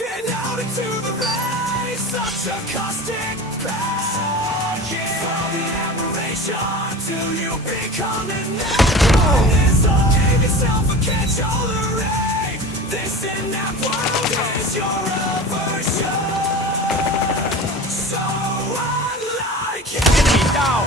walking out into the rain, such a caustic pain. From the aberration till you become an name. This all gave yourself a controller. This in that world is your aversion. So unlike you. Enemy down.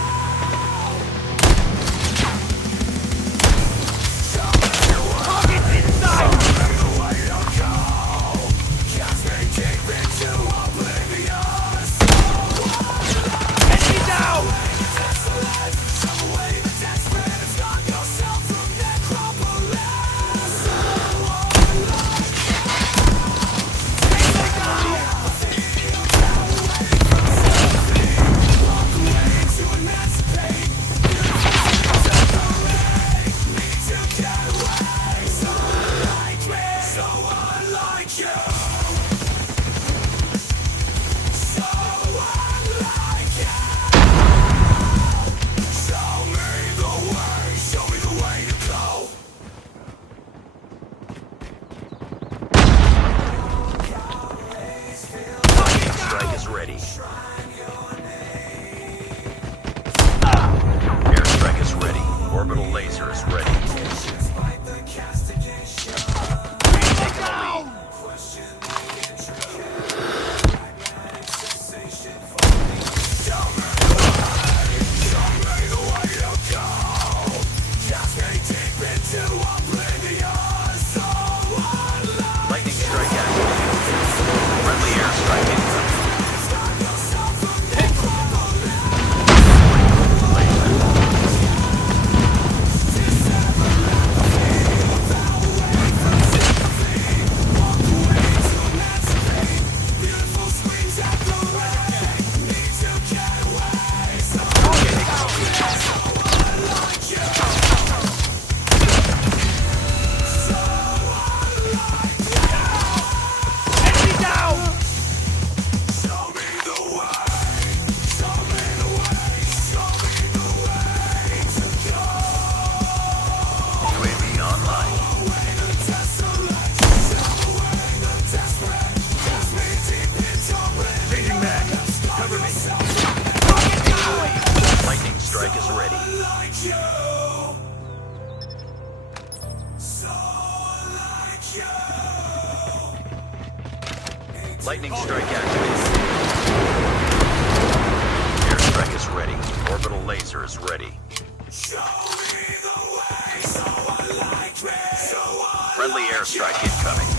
Ready. Airstrike is ready. Orbital laser is ready. We've taken the lead. Lightning strike activated. Friendly airstrike incoming. Lightning strike activated. Airstrike is ready. Orbital laser is ready. Friendly airstrike incoming.